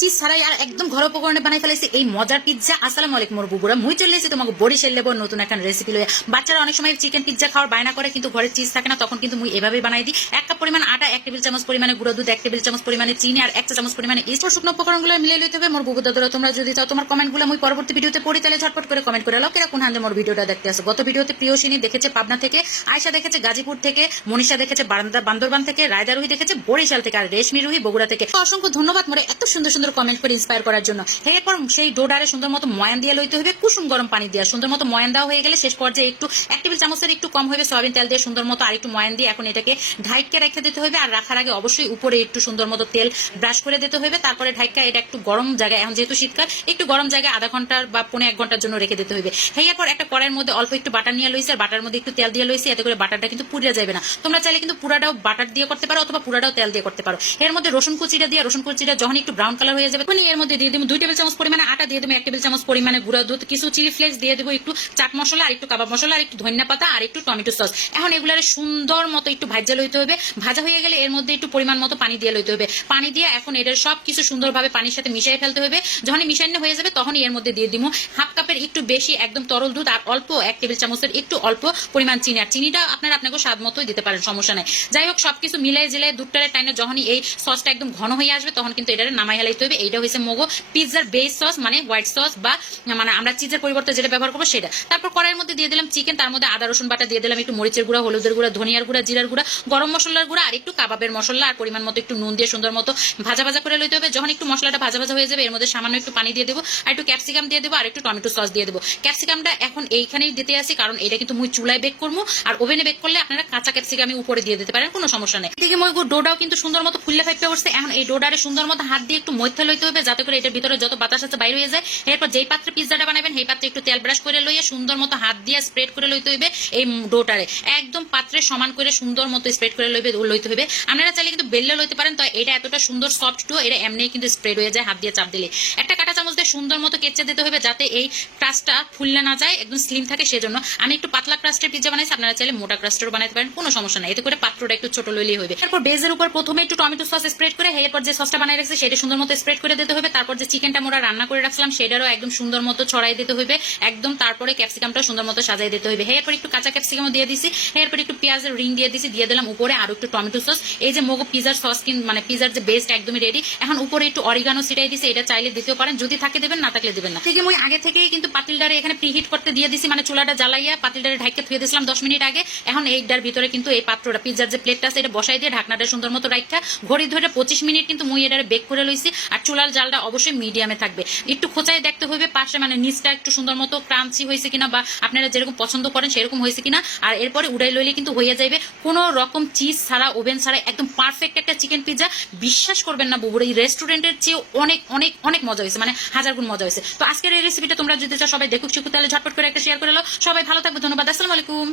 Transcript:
Cheese ছাড়াই আর একদম ঘরোয়া উপকরণে বানাই ফেলেছি এই মজার পিৎজা। আসসালামু আলাইকুম মোর বুবুরা, মুই চলে এসেছি তোমাকে বরিশাল লেবর নতুন একটা রেসিপি লইয়া। বাচ্চারা অনেক সময় চিকেন পিৎজা খাওয়ার বায়না করে, কিন্তু ঘরে চিজ থাকে না, তখন কিন্তু মুই এভাবেই বানাই দিই। 1 কাপ পরিমাণ আটা, 1 টেবিল চামচ পরিমাণে গুঁড়ো দুধ, 1 টেবিল চামচ পরিমাণে চিনি আর 1 চা চামচ পরিমাণে ইস্ট। শুকনো উপকরণগুলো মিলিয়ে লইতে হবে মোর বুবু দাদুরা। তোমরা যদি চাও তোমার কমেন্টগুলো মুই পরবর্তী ভিডিওতে পড়ি, তাহলে ঝটপট করে কমেন্ট করে লাও কেরা কোন হান্দে মোর ভিডিওটা দেখতে আসো। গত ভিডিওতে প্রিয়সিনী দেখেছে পাবনা থেকে, আয়শা দেখেছে গাজীপুর থেকে, মনীষা দেখেছে বান্দরবান থেকে, রায়দা রুহি দেখেছে বরিশাল থেকে, আর রেশমি রুহি বগুড়া থেকে। অসংখ্য ধন্যবাদ মোরে এত সুন্দর সুন্দর কমেন্ট করে ইন্সপায়ার করার জন্য। এরপর সেই ডোডারে সুন্দর মতো ময়ান দিয়ে লইতে হবে, কুসুম গরম পানি দিয়ে সুন্দর মতো ময়ান দেওয়া হয়ে গেলে শেষ পর্যায়ে একটু 1 টেবিল চামচের একটু কম হবে সয়াবিন তেল দিয়ে সুন্দর মতো আর একটু ময়ান দিয়ে এখন এটাকে ঢাইকা রেখে দিতে হবে। আর রাখার আগে অবশ্যই উপরে একটু সুন্দর মতো তেল ব্রাশ করে দিতে হবে। তারপরে ঢাইকা এটা একটু গরম জায়গায়, এখন যেহেতু শীতকাল, একটু গরম জায়গায় আধা ঘন্টার বা 1.5 ঘন্টার জন্য রেখে দিতে হবে। এরপর একটা কড়াইয়ের মধ্যে অল্প একটু বাটার নিয়ে লইছি, আর বাটার মধ্যে একটু তেল দিয়ে লইছি, এতে করে বাটারটা কিন্তু পুড়ে যাবে না। তোমরা চাইলে কিন্তু পুরাটাও বাটার দিয়ে করতে পারো অথবা পুরাটাও তেল দিয়ে করতে পারো। এর মধ্যে রসুন কুচিটা দিয়ে, রসুন কুচিটা যখন একটু ব্রাউন কালার হয়ে যাবে তখন এর মধ্যে দিয়ে দেবো 2 টেবিল চামচ পরিমাণে আটা, দিয়ে দেবো 1 টেবিল চামচ পরিমাণে গুঁড়া দুধ, কিছু চিলি ফ্লেক্স দিয়ে দেবো, একটু চাট মশলা আর একটু কাবাব মশলা আর একটু ধনিয়া পাতা আর একটু টমেটো সস। এখন এগুলার সুন্দর মতো একটু ভাজা লইতে হবে। ভাজা হয়ে গেলে এর মধ্যে একটু পরিমাণ মতো পানি দিয়ে লইতে হবে। পানি দিয়ে এখন এটার সব কিছু সুন্দরভাবে পানির সাথে মিশিয়ে ফেলতে হবে। যখন মিশানো হয়ে যাবে তখন এর মধ্যে দিয়ে দিব 1/2 কাপের একটু বেশি একদম তরল দুধ আর অল্প 1 টেবিল চামচের একটু অল্প পরিমাণ চিনি। আর চিনিটা আপনারা আপনাকে স্বাদ মতোই দিতে পারেন, সমস্যা নাই। যাই হোক, সবকিছু মিলাই জিলাই দুধটারে টাইনে যখনই এই সসটা একদম ঘন হয়ে আসবে তখন কিন্তু এটারে নামাই হেলাইতে হবে। এইটা হচ্ছে মোগো পিৎজার বেস সস, মানে হোয়াইট সস বা মানে আমরা চিজের পরিবর্তে যেটা ব্যবহার করবো সেটা। তারপর কড়াইয়ের মধ্যে দিয়ে দিলাম চিকেন, তার মধ্যে আদা রসুন বাটা দিয়ে দিলাম, একটু মরিচের গুঁড়া, হলুদের গুঁড়া, ধনিয়ার গুঁড়া, জিরার গুঁড়া, গরম মশলার গুঁড়া আর একটু কাবাবের মশলা আর পরিমাণ মতো একটু নুন দিয়ে সুন্দর মতো ভাজা ভাজা করে লইতে হবে। যখন একটু মশলাটা ভাজা ভাজা হয়ে যাবে এর মধ্যে সামান্য একটু পানি দিয়ে দেবো আর একটু ক্যাপসিকাম দিয়ে দেবো আর একটু টমেটো সস দিয়ে দেবো। ক্যাপসিকামটা এখন এইখানেই দিতে আসি কারণ এটা কিন্তু মুই চুলায় বেক করবো, আর ওভেনে বেক করলে আপনারা কাঁচা ক্যাপসিকামই উপরে দিয়ে দিতে পারেন, কোনো সমস্যা নেই। এদিকে মই ডোটাও কিন্তু সুন্দর মতো ফুললে ফাইপে উঠছে। এখন এই ডোডারে সুন্দর মতো হাত দিয়ে একটু মধ্যে লইতে হবে যাতে করে এটার ভিতরে যত বাতাস আছে বাইরে হয়ে যায়। এরপর যেই পাত্রে পিৎজাটা বানাবেন সেই পাত্রে একটু তেল ব্রাশ করে লইয়ে সুন্দর মতো হাত দিয়ে স্প্রেড করে লইতে হবে। এই ডোটারে একদম পাত্রে সমান করে সুন্দর মতো স্প্রেড করে লইতে হবে। আপনারা চাইলে কিন্তু বেললে লইতে পারেন, তো এটা এতটা সুন্দর সফট ডো, এটা এমনি কিন্তু স্প্রেড হয়ে যায় হাত দিয়ে চাপ দিলে। একটা কাঁটা চামচ দিয়ে সুন্দর মতো কেচে দিতে হবে যাতে এই ক্রাস্টটা ফুললে না যায়, একদম স্লিম থাকে। সেজন্য আমি একটু পাতলা ক্রাস্টের পিৎজা বানাইছি, আপনারা চাইলে মোটা ক্রাস্টেরও বানাতে পারেন, কোনো সমস্যা নাই। এতে করে পাত্রটা একটু ছোট লইলেই হবে। তারপর বেজের উপর প্রথমে একটু টমেটো সস স্প্রেড করে এরপর যে সসটা বানাই রাখছি সেটা সুন্দর মতো স্প্রেড করে দিতে হবে। তারপর যে চিকেনটা মোরা রান্না করে রাখছিলাম সেটারও একদম সুন্দর মতো ছড়াই দিতে হবে একদম। তারপরে ক্যাপসিকামটা সুন্দর মতো সাজাই দিতে হবে। এরপর একটু কাঁচা ক্যাপসিকামও দিয়ে দিছি, এরপর একটু পেঁয়াজের রিং দিয়ে দিছি, দিয়ে দিলাম উপরে আর একটু টমেটো সস। এই যে মোগো পিজার সস মানে পিজার যে বেস্ট একদমই রেডি। এখন উপরে একটু অরিগানো ছিটাই দিছি, এটা চাইলে দিতেও পারেন, যদি থাকে দেবেন, না থাকলে দেবেন না। ঠিক মই আগে থেকেই কিন্তু পাতিলটারে এখানে প্রিহিট করতে দিয়ে দিছি, মানে চুলাটা জ্বালাইয়া পাতিলটারে ঢাইকে ধুয়ে দিয়েছিলাম 10 মিনিট আগে। এখন এইটার ভিতরে কিন্তু এই পাত্রটা পিজার যে প্লেটটা আছে এটা বসাই দিয়ে ঢাকনাটা সুন্দর মতো রাখা ঘড়ি ধরে 25 মিনিট কিন্তু মুই এটারে বেক করে লইছি। আর চুলার জালটা অবশ্যই মিডিয়ামে থাকবে, একটু খোঁচাই দেখতে হবে পাশে, মানে নিচটা একটু সুন্দর মতো ক্রাঞ্চি হয়েছে কিনা বা আপনারা যেরকম পছন্দ করেন সেরকম হয়েছে কিনা। আর এরপরে উড়াই লইলে কিন্তু হয়ে যাবে কোনো রকম চিজ ছাড়া, ওভেন ছাড়া একদম পারফেক্ট একটা চিকেন পিৎজা। বিশ্বাস করবেন না বুবুর, এই রেস্টুরেন্টের চেয়ে অনেক অনেক অনেক মজা হয়েছে, মানে 1000 গুণ মজা হয়েছে। তো আজকের এই রেসিপিটা তোমরা যদি চাও সবাই দেখুক শিখুক, তাহলে ঝটপট করে একটা শেয়ার করে নাও। সবাই ভালো থাকবে, ধন্যবাদ, আসসালামু আলাইকুম।